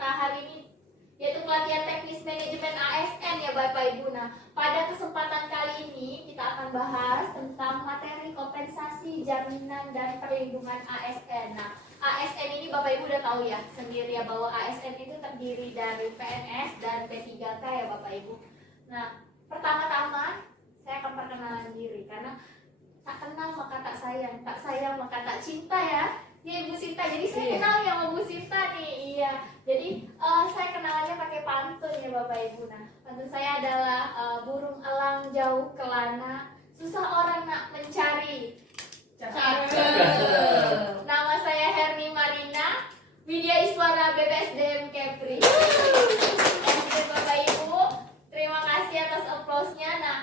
kita hari ini, yaitu pelatihan teknis manajemen ASN ya Bapak Ibu. Nah, pada kesempatan kali ini kita akan bahas tentang materi kompensasi, jaminan, dan perlindungan ASN. Nah, ASN ini Bapak Ibu udah tahu ya sendiri ya bahwa ASN itu terdiri dari PNS dan P3K ya Bapak Ibu. Nah, pertama-tama saya akan perkenalan diri karena tak kenal maka tak sayang maka tak cinta ya. Ya Ibu Sinta, jadi saya kenal ya sama Bu Sinta nih. Iya, jadi saya kenalannya pakai pantun ya Bapak Ibu. Nah, pantun saya adalah burung elang jauh ke lana, susah orang nak mencari. Cakep. Nama saya Herni Marina, Widya Iswara BPSDM Kepri. Oke Bapak Ibu, terima kasih atas aplausnya. Nah,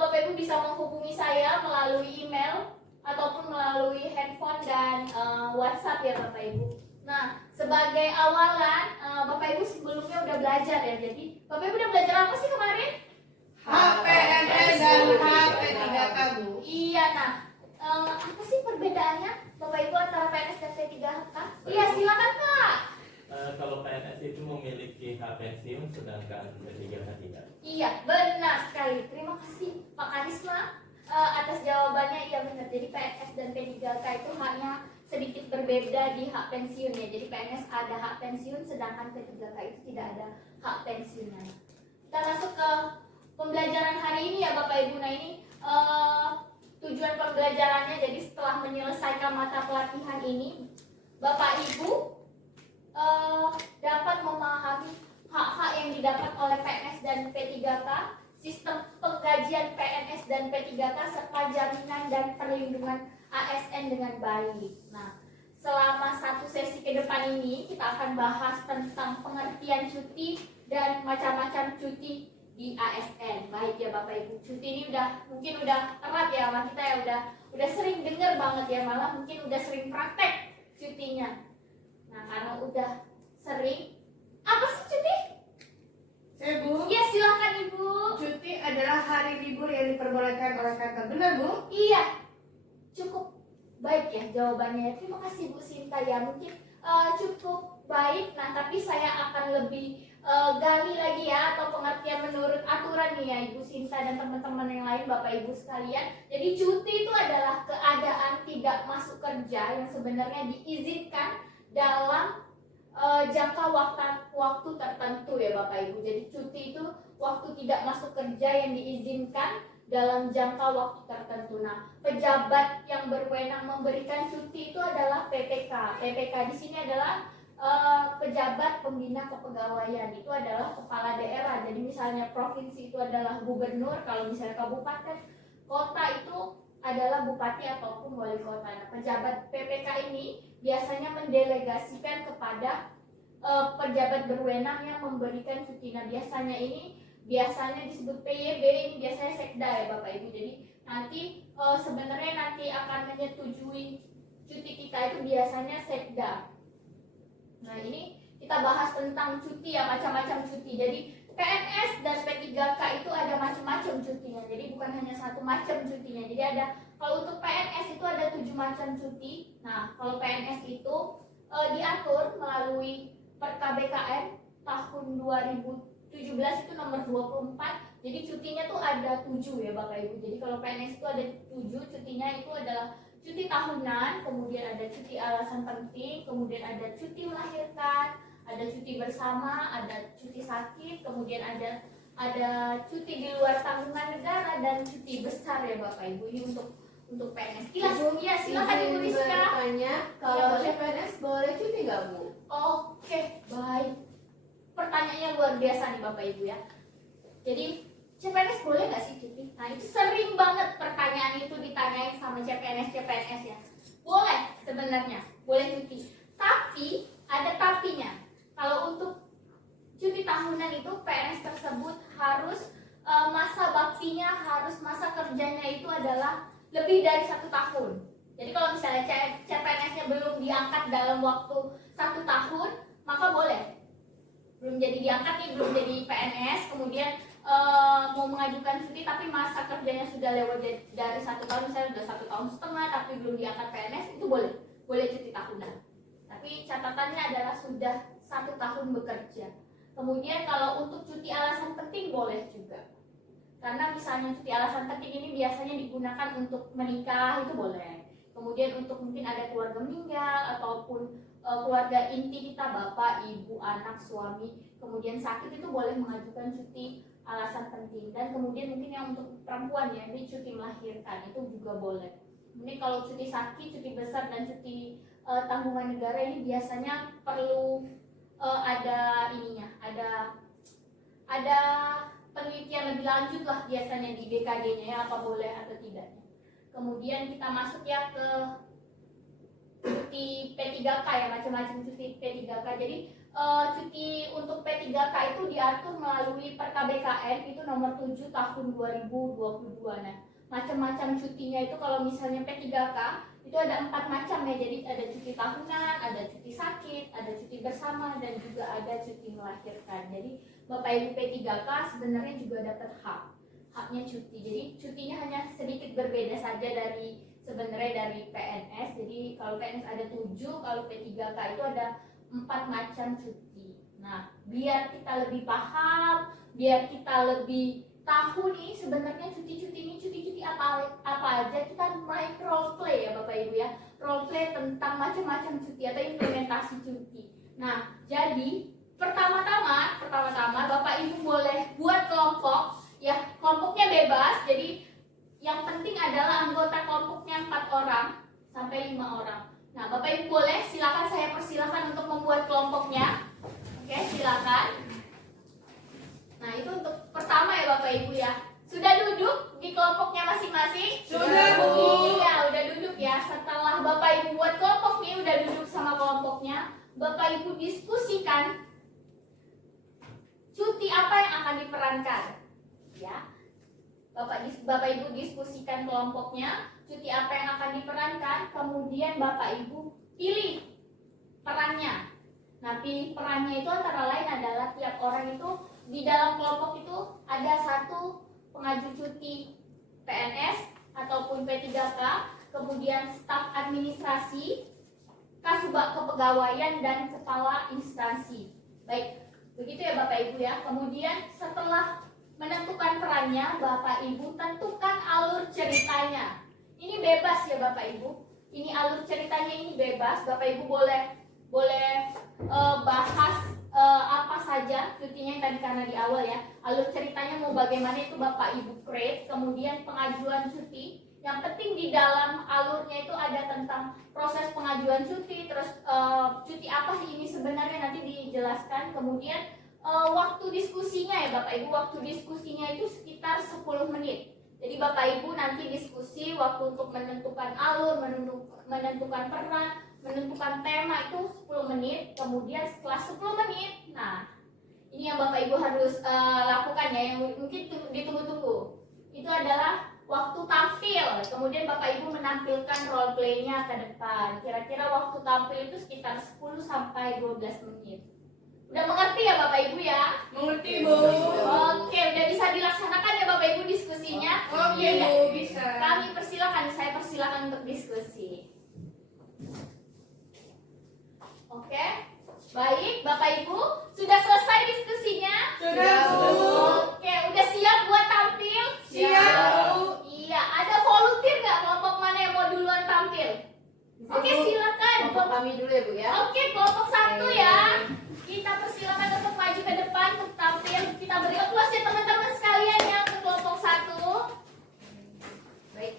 Bapak Ibu bisa menghubungi saya melalui email ataupun melalui handphone dan WhatsApp ya Bapak Ibu. Nah, sebagai awalan Bapak Ibu sebelumnya udah belajar ya. Jadi Bapak Ibu udah belajar apa sih kemarin? HPNS dan HP3K Bu. Iya, nah apa sih perbedaannya Bapak Ibu antara PNS dan P3K? Iya, silakan Kak. Kalau PNS itu memiliki hak pensiun sedangkan P3K tidak. Iya, benar sekali. Terima kasih Pak Karisma atas jawabannya. Iya benar. Jadi PNS dan P3K itu haknya sedikit berbeda di hak pensiun ya. Jadi PNS ada hak pensiun sedangkan P3K itu tidak ada hak pensiunnya. Kita masuk ke pembelajaran hari ini ya Bapak Ibu. Nah ini tujuan pembelajarannya, jadi setelah menyelesaikan mata pelatihan ini Bapak Ibu dapat memahami hak-hak yang didapat oleh PNS dan P3K, sistem penggajian PNS dan P3K, serta jaminan dan perlindungan ASN dengan baik. Nah, selama satu sesi ke depan ini kita akan bahas tentang pengertian cuti dan macam-macam cuti di ASN. Baik ya Bapak Ibu, cuti ini mungkin udah erat ya sama kita ya, udah sering dengar banget ya, malah mungkin udah sering praktek cutinya. Nah, karena udah sering, apa sih cuti? Bu, Iya silakan Ibu. cuti adalah hari libur yang diperbolehkan oleh kantor. Benar Bu? Iya, cukup baik ya jawabannya. Terima kasih Bu Sinta ya. Mungkin cukup baik. Nah, tapi saya akan lebih gali lagi ya, atau pengertian menurut aturan nih ya Ibu Sinta dan teman-teman yang lain, Bapak Ibu sekalian. Jadi cuti itu adalah keadaan tidak masuk kerja yang sebenarnya diizinkan dalam jangka waktu tertentu ya Bapak Ibu. Jadi cuti itu waktu tidak masuk kerja yang diizinkan dalam jangka waktu tertentu. Nah, pejabat yang berwenang memberikan cuti itu adalah PPK. PPK di sini adalah pejabat pembina kepegawaian. Itu adalah kepala daerah. Jadi misalnya provinsi itu adalah gubernur, kalau misalnya kabupaten, kota itu adalah bupati ataupun wali kota. Nah, pejabat PPK ini biasanya mendelegasikan kepada pejabat berwenang yang memberikan cuti. Nah, biasanya disebut PYB, ini biasanya sekda ya Bapak Ibu. Jadi nanti sebenarnya nanti akan menyetujui cuti kita itu biasanya sekda. Nah, ini kita bahas tentang cuti ya, macam-macam cuti. Jadi PNS dan P3K itu ada macam-macam cutinya. Jadi bukan hanya satu macam cutinya. Jadi kalau untuk PNS itu ada 7 macam cuti. Nah, kalau PNS itu diatur melalui KBKM tahun 2017 itu nomor 24. Jadi cutinya tuh ada 7 ya Bapak Ibu. Jadi kalau PNS itu ada 7 cutinya, itu adalah cuti tahunan, kemudian ada cuti alasan penting, kemudian ada cuti melahirkan, ada cuti bersama, ada cuti sakit, kemudian ada cuti di luar tanggungan negara, dan cuti besar ya Bapak Ibu. Ini untuk PNS. Iya, silakan Ibu Rizka. Tanya, kalau PNS boleh cuti nggak Bu? Oke, baik. Pertanyaannya luar biasa nih Bapak Ibu ya. Jadi CPNS boleh nggak sih cuti? Nah, itu sering banget pertanyaan itu ditanyain sama CPNS ya. Boleh sebenarnya, boleh cuti. Tapi ada tapinya. Kalau untuk cuti tahunan itu PNS tersebut harus masa baktinya, masa kerjanya itu adalah lebih dari 1 tahun. Jadi kalau misalnya CPNS-nya belum diangkat dalam waktu 1 tahun, maka boleh. Belum jadi diangkat nih, belum jadi PNS, kemudian mau mengajukan cuti tapi masa kerjanya sudah lewat dari 1 tahun, misalnya sudah 1,5 tahun tapi belum diangkat PNS, itu boleh cuti tahunan. Tapi catatannya adalah sudah 1 tahun bekerja. Kemudian kalau untuk cuti alasan penting boleh juga. Karena misalnya cuti alasan penting ini biasanya digunakan untuk menikah, itu boleh. Kemudian untuk mungkin ada keluarga meninggal ataupun keluarga inti kita, bapak, ibu, anak, suami, kemudian sakit, itu boleh mengajukan cuti alasan penting. Dan kemudian mungkin yang untuk perempuan ya, ini cuti melahirkan, itu juga boleh. Mungkin kalau cuti sakit, cuti besar, dan cuti tanggungan negara ini biasanya perlu ada ininya, ada penelitian lebih lanjut lah biasanya di BKD-nya ya, apa boleh atau tidaknya. Kemudian kita masuk ya ke cuti P3K ya, macam-macam cuti P3K. Jadi cuti untuk P3K itu diatur melalui Perka BKN itu nomor 7 tahun 2022. Nah, macam-macam cutinya itu kalau misalnya P3K itu ada 4 macam ya. Jadi ada cuti tahunan, ada cuti sakit, ada cuti bersama, dan juga ada cuti melahirkan. Jadi Bapak Ibu P3K sebenarnya juga dapat haknya cuti. Jadi cutinya hanya sedikit berbeda saja dari sebenarnya dari PNS. Jadi kalau PNS ada 7, kalau P3K itu ada 4 macam cuti. Nah, biar kita lebih paham, biar kita lebih tahu nih sebenarnya cuti-cuti ini cuti-cuti apa aja, kita main role play ya Bapak Ibu ya. Role play tentang macam-macam cuti atau implementasi cuti. Nah, jadi pertama-tama Bapak Ibu boleh buat kelompok ya, kelompoknya bebas. Jadi yang penting adalah anggota kelompoknya 4 orang sampai 5 orang. Nah, Bapak Ibu boleh, silakan, saya persilakan untuk membuat kelompoknya. Oke, silakan. Nah, itu untuk pertama ya Bapak Ibu ya. Sudah duduk di kelompoknya masing-masing? Sudah, Bu. Iya, udah duduk ya. Setelah Bapak Ibu buat kelompok nih, udah duduk sama kelompoknya, Bapak Ibu diskusikan cuti apa yang akan diperankan. Ya. Bapak Ibu diskusikan kelompoknya, cuti apa yang akan diperankan, kemudian Bapak Ibu pilih perannya. Nah, pilih perannya itu antara lain adalah tiap orang itu di dalam kelompok itu ada 1 pengaju cuti PNS ataupun P3K, kemudian staf administrasi, kasubag kepegawaian, dan kepala instansi. Baik, begitu ya Bapak Ibu ya. Kemudian setelah menentukan perannya, Bapak Ibu tentukan alur ceritanya. Ini bebas ya Bapak Ibu. Ini alur ceritanya ini bebas. Bapak Ibu boleh bahas apa saja cutinya yang tadi, karena di awal ya. Alur ceritanya mau bagaimana itu Bapak Ibu create. Kemudian pengajuan cuti. Yang penting di dalam alurnya itu ada tentang proses pengajuan cuti, terus cuti apa ini sebenarnya nanti dijelaskan. Kemudian waktu diskusinya ya Bapak Ibu, waktu diskusinya itu sekitar 10 menit. Jadi Bapak Ibu nanti diskusi, waktu untuk menentukan alur, menentukan peran, menentukan tema itu 10 menit. Kemudian setelah 10 menit, nah ini yang Bapak Ibu harus lakukan ya, yang mungkin ditunggu-tunggu. Itu adalah waktu tampil. Kemudian Bapak Ibu menampilkan role play-nya ke depan. Kira-kira waktu tampil itu sekitar 10 sampai 12 menit. Udah mengerti ya Bapak Ibu ya? Mengerti, Bu. Oke, udah bisa dilaksanakan ya Bapak Ibu diskusinya? Oke, Iya, Bu, bisa. Kami persilakan, saya persilakan untuk diskusi. Oke, baik Bapak Ibu, sudah selesai diskusinya? Sudah, Bu. Oke, udah siap buat tampil? Siap, Bu. Iya, ada volunteer nggak kelompok mana yang mau duluan tampil? Oke, silakan. Kelompok kami dulu ya Bu ya. Oke, kelompok 1 ya. Kita persilakan untuk maju ke depan untuk tampil. Kita beri aplaus ya teman-teman sekalian yang ke kelompok 1. Baik.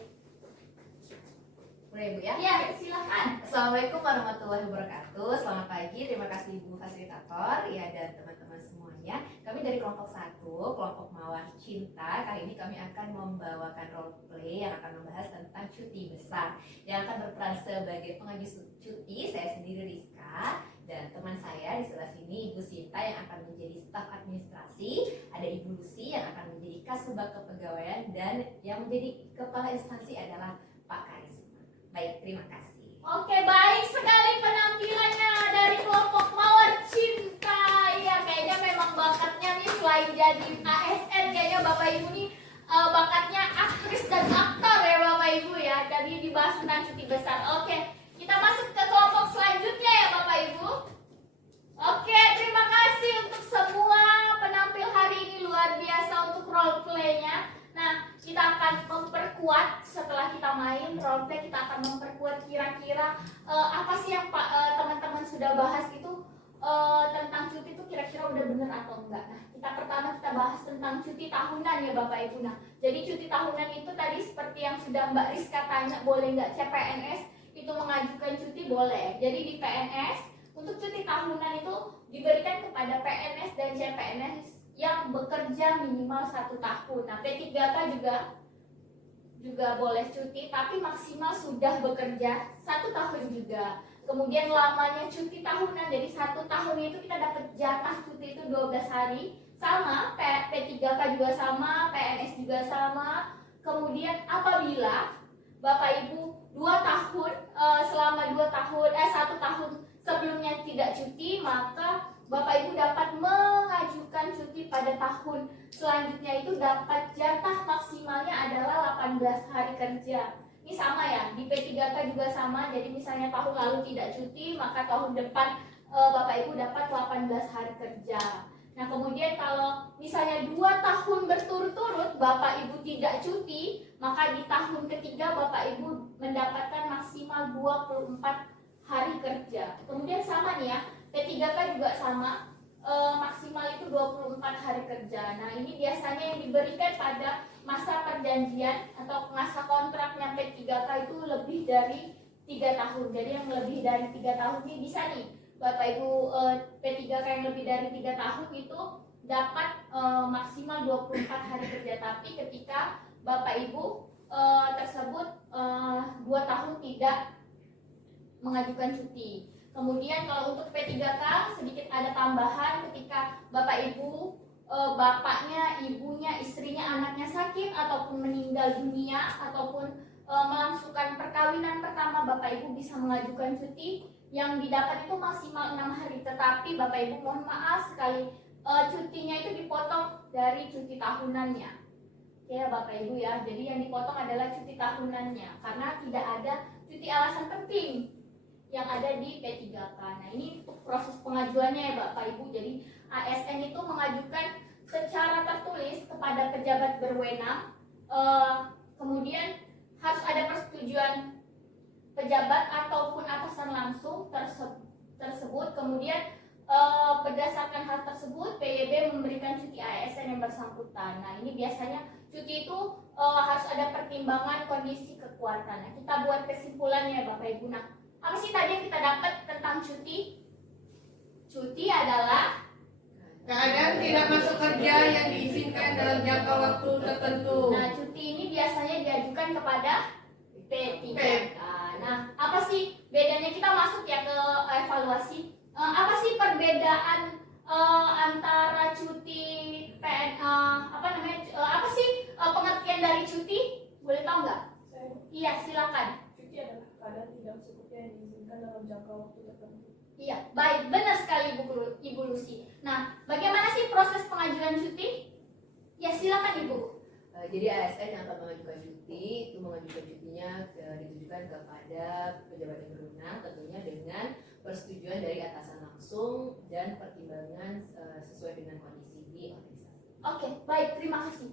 Mulai Bu ya. Iya, silakan. Assalamualaikum warahmatullahi wabarakatuh. Selamat pagi. Terima kasih Ibu Fasilitator ya, dan teman-teman semuanya. Kami dari kelompok 1, kelompok Mawar Cinta. Kali ini kami akan membawakan role play yang akan membahas tentang cuti besar. Yang akan berperan sebagai pengaju cuti saya sendiri Rizka, dan teman saya di sebelah sini Ibu Sinta yang akan menjadi staf administrasi, ada Ibu Lucy yang akan menjadi kasubag kepegawaian, dan yang menjadi kepala instansi adalah Pak Karisma. Baik, terima kasih. Oke, baik sekali penampilannya dari kelompok Mawar Cinta. Iya, kayaknya memang bakatnya nih selain jadi ASN, kayaknya Bapak Ibu nih bakatnya aktris dan aktor ya Bapak Ibu ya. Jadi dibahas tentang cuti besar. Oke, kita masuk ke kelompok selanjutnya ya Bapak Ibu. Oke, sudah bahas itu tentang cuti itu kira-kira udah bener atau enggak. Nah, pertama kita bahas tentang cuti tahunan ya Bapak Ibu. Nah, jadi cuti tahunan itu tadi seperti yang sudah Mbak Rizka tanya, boleh nggak CPNS itu mengajukan cuti? Boleh. Jadi di PNS untuk cuti tahunan itu diberikan kepada PNS dan CPNS yang bekerja minimal 1 tahun. Nah, P3K juga boleh cuti, tapi maksimal sudah bekerja 1 tahun juga. Kemudian lamanya cuti tahunan, jadi 1 tahun itu kita dapat jatah cuti itu 12 hari. Sama, P3K juga sama, PNS juga sama. Kemudian apabila Bapak Ibu 2 tahun, selama 1 tahun sebelumnya tidak cuti, maka Bapak Ibu dapat mengajukan cuti pada tahun selanjutnya itu dapat jatah maksimalnya adalah 18 hari kerja. Ini sama ya, di P3K juga sama, jadi misalnya tahun lalu tidak cuti, maka tahun depan Bapak Ibu dapat 18 hari kerja. Nah kemudian kalau misalnya 2 tahun berturut-turut Bapak Ibu tidak cuti, maka di tahun ketiga Bapak Ibu mendapatkan maksimal 24 hari kerja. Kemudian sama nih ya, P3K juga sama, maksimal itu 24 hari kerja. Nah ini biasanya yang diberikan pada masa perjanjian atau masa kontraknya P3K itu lebih dari 3 tahun. Jadi yang lebih dari 3 tahun ini bisa nih Bapak Ibu P3K yang lebih dari 3 tahun itu dapat maksimal 24 hari kerja. Tapi ketika Bapak Ibu tersebut 2 tahun tidak mengajukan cuti. Kemudian kalau untuk P3K sedikit ada tambahan ketika Bapak Ibu, bapaknya, ibunya, istrinya, anaknya sakit ataupun meninggal dunia ataupun melangsungkan perkawinan pertama, Bapak Ibu bisa mengajukan cuti yang didapat itu maksimal 6 hari. Tetapi Bapak Ibu mohon maaf sekali, cutinya itu dipotong dari cuti tahunannya. Ya Bapak Ibu ya, jadi yang dipotong adalah cuti tahunannya karena tidak ada cuti alasan penting yang ada di P3K. Nah ini untuk proses pengajuannya ya Bapak Ibu. Jadi ASN itu mengajukan secara tertulis kepada pejabat berwenang, kemudian harus ada persetujuan pejabat ataupun atasan langsung tersebut. Kemudian berdasarkan hal tersebut PYB memberikan cuti ASN yang bersangkutan. Nah ini biasanya cuti itu harus ada pertimbangan kondisi kekuatan. Nah kita buat kesimpulannya Bapak Ibu. Nah apa sih tadi yang kita dapat tentang cuti? Cuti adalah keadaan tidak masuk kerja yang diizinkan dalam jangka waktu tertentu. Nah, cuti ini biasanya diajukan kepada P3K. Nah, apa sih bedanya? Kita masuk ya ke evaluasi. Apa sih perbedaan antara cuti apa sih pengertian dari cuti? Boleh tahu nggak? Iya, silakan. Cuti adalah keadaan tidak cukupnya yang diizinkan dalam jangka waktu tertentu. Iya, baik, benar sekali Ibu Lucy. Nah, bagaimana sih proses pengajuan cuti? Ya, silakan Ibu. Jadi ASN yang akan mengajukan cuti itu mengajukan cutinya ditujukan kepada pejabat yang berwenang, tentunya dengan persetujuan dari atasan langsung dan pertimbangan sesuai dengan kondisi di organisasi. Oke, baik, terima kasih.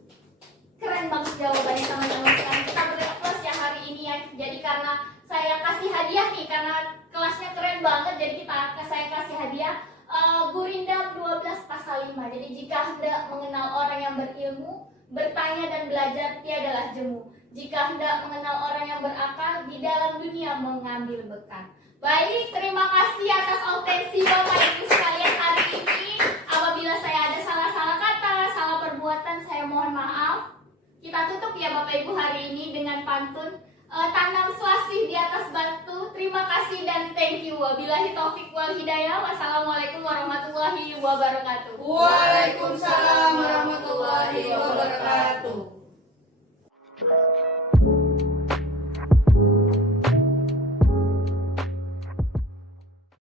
Keren banget jawabannya teman-teman sekalian. Kita beri aplaus ya hari ini ya. Jadi karena saya kasih hadiah nih, karena kelasnya keren banget, jadi saya kasih hadiah Gurindam 12 pasal 5. Jadi jika hendak mengenal orang yang berilmu, bertanya dan belajar tiadalah jemu. Jika hendak mengenal orang yang berakal, di dalam dunia mengambil bekal. Baik, terima kasih atas atensi Bapak Ibu sekalian hari ini. Apabila saya ada salah-salah kata, salah perbuatan, saya mohon maaf. Kita tutup ya Bapak Ibu hari ini dengan pantun tanam selasih di atas batu. Terima kasih dan thank you. Wabillahi taufik wal hidayah. Wassalamualaikum warahmatullahi wabarakatuh. Waalaikumsalam warahmatullahi wabarakatuh.